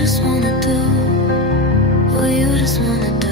just wanna do what you just wanna do.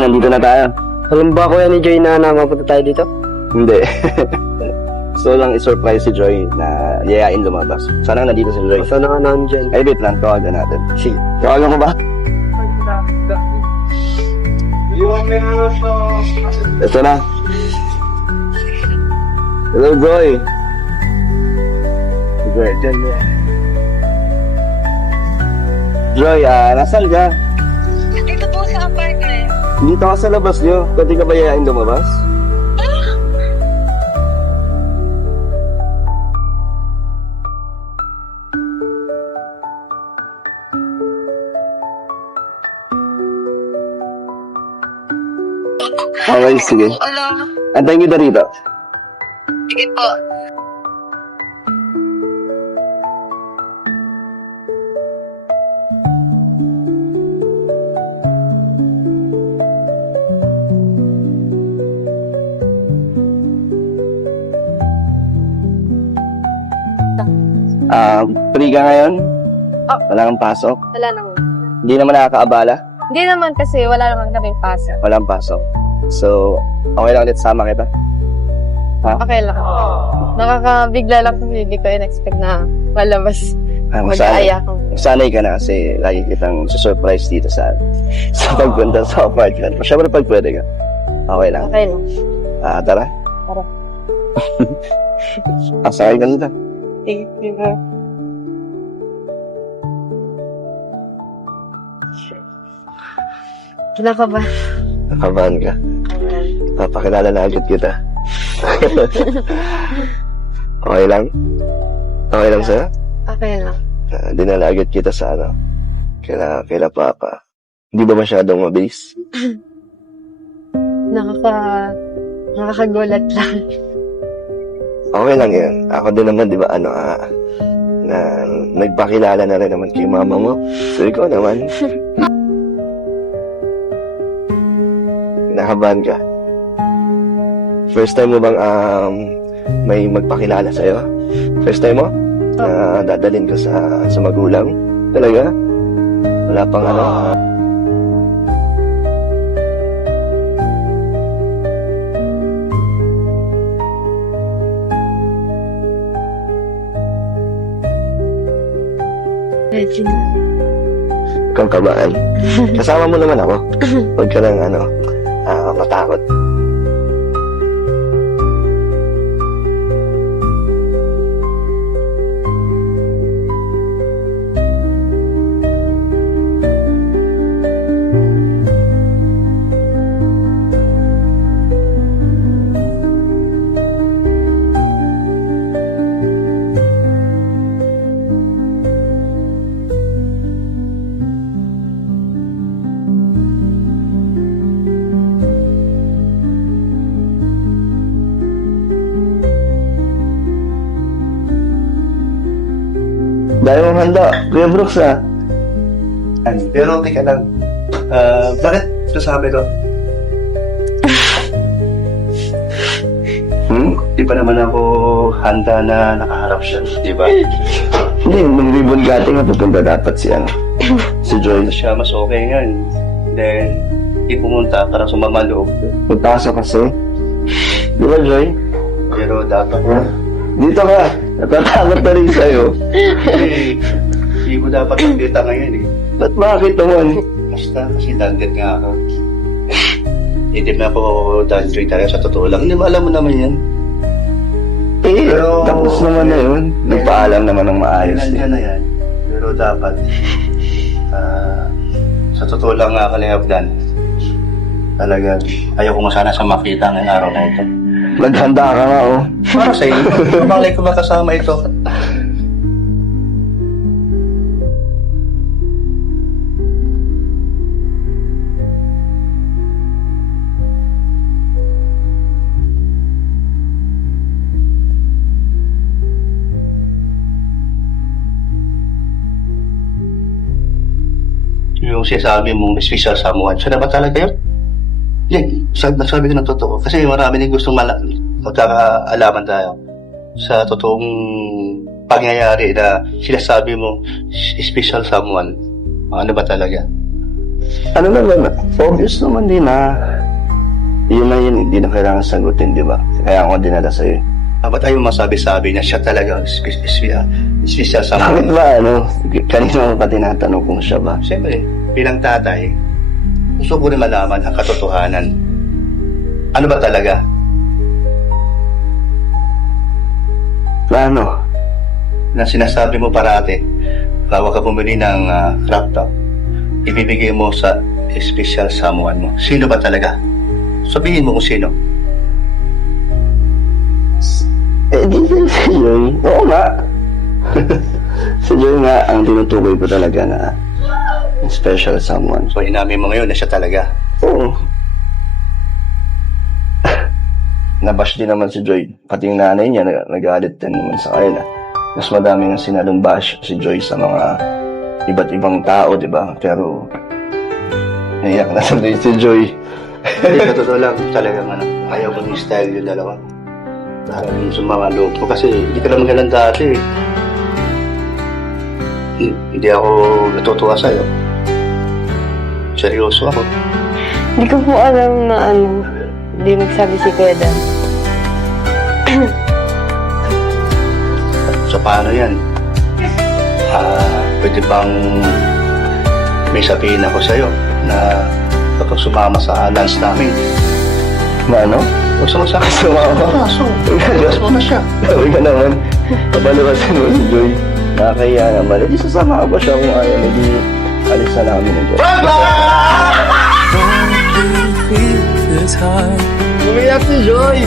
nandito na tayo. Alam ba kuya ni Joy na mapunta tayo dito? Hindi. So lang i-surprise si Joy na yayain lumabas. Sana nandito si Joy. Sana nga nandyan. Ay, wait lang. Tawagan natin. Sige. Tawagan ko ba? Ito na. Hello, Joy. Joy, dyan niya. Joy, nasaan ka? Dito po sa apartment. Dito ka sa labas niyo. Pwede ka ba yayain lumabas? Okay, sige. Hello. Antayin kita rito. Sige po. Free ka ngayon? Oh. Wala kang pasok? Wala naman. Hindi naman nakakaabala? Hindi naman kasi wala naman kaming pasok. Walang pasok. So, okay lang ulit sama kita? Okay lang. Nakakabigla lang kasi hindi ko in-expect na malabas. Mag-aaya ko. Sanay ka na kasi lagi kitang surprise dito sa pagpunta sa apartment. Siyempre pag pwede ka. Okay lang. Okay lang. Tara. Tara. Sakay ka nito. Thank you. Kila ka ba? Nakabahan ka. Papakilala na agad kita. Okay lang? Okay lang sa'yo? Okay lang. Dinala agad kita sa kaila Papa. Hindi ba masyadong mabilis? Nakakagulat lang. Okay lang yan. Ako din naman, di ba, na nagpakilala na rin naman kay mama mo. So, ikaw naman. Nakabahan ka. First time mo bang may magpakilala sa'yo? First time mo? Dadalhin ko sa magulang? Talaga? Wala pang Ready. Kang kabaan. Kasama mo naman ako. Huwag ka lang matakot. Dahil mong handa, Kuya Brooks Pero teka lang, bakit nasabi ko? Di pa naman ako handa na nakaharap siya, di ba? Hindi, nung ribbon cutting na pupunta dapat si Joy. Siya mas okay nga. Then, di pumunta para sumama loob. Punta ka sa kasi. Di ba, Joy? Pero dapat dito ka. Natatakot na rin sa'yo. Hindi mo dapat nakita ngayon Ba't makakita mo? Basta kasi dandet nga ako. Hindi na ako dandet talaga sa totoo lang. Hindi mo alam mo naman yan. Pero, tapos naman na yun. Nagpaalam naman ng maayos. Nandiyan na yan. Pero dapat, sa totoo lang nga kalingapdan, talaga, ayaw ko masana sa makita ngayong araw na ito. Naghanda ka nga, Para sa'yo, malay ko makasama ito. Yung sinasabi mong special someone, siya na ba talaga yun? Hindi, nagsabi ko ng totoo. Kasi marami din gustong magkakaalaman tayo sa totoong pangyayari na sinasabi mo special someone. Ano ba talaga? ano naman, obvious naman din na yun na yun, hindi na kailangan sagutin, di ba? Kaya ako dinala sa'yo. Ba't ayaw masabi-sabi na siya talaga special sa bakit ba, kanina mo pa tinatanong kung siya ba? Siyempre, bilang tatay, gusto ko rin malaman ang katotohanan. Ano ba talaga? Ano? Na sinasabi mo parati, bago ka bumili ng crop top, ibibigay mo sa special someone mo. Sino ba talaga? Sabihin mo kung sino. Di si Joy. Oo nga. Si Joy nga ang tinutukoy ko talaga na special someone. So, inamin mo ngayon na siya talaga? Oo. Nabash din naman si Joy. Pati yung nanay niya, nagalit din naman sa kanya. Mas madami nga sinalong bash si Joy sa mga iba't ibang tao, di ba? Pero, naiyak na tuloy si Joy. Hindi, totoo lang. Talagang ayaw ko yung style yung dalawa. Parang sa mga loob ko. Kasi hindi ka naman ganun dati. Hindi ako natutuwa sa'yo. Seryoso ako. Hindi ko po alam na hindi nagsabi si Kuya Dan. So, paano yan? Pwede bang may sabihin ako sa'yo na kapag sumama sa dance namin? Na ano? Gusto mo sa akin? Sumama? So, gusto mo na siya. Sabi ka naman, pabalukasin mo si Joy. Nakakaya naman. Hindi sasama ka ba siya kung ayaw? Hindi alis na namin ni Joy. Umiyak si Joy!